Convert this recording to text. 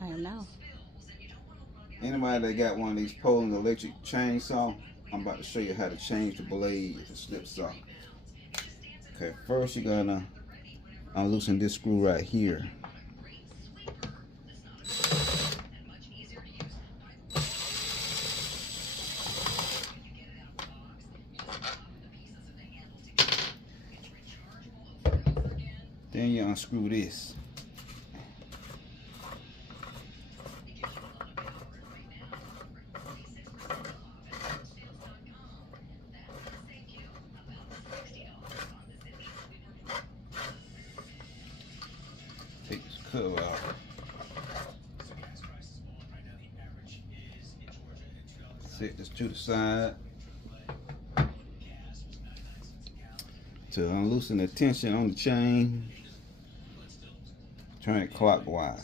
I am now. Anybody that got one of these Poland electric chainsaw, I'm about to show you how to change the blade to slip saw. Okay, first you're gonna unloosen this screw right here. Then you unscrew this. Take this cover out. Set this to the side. To unloosen the tension on the chain, turn it clockwise.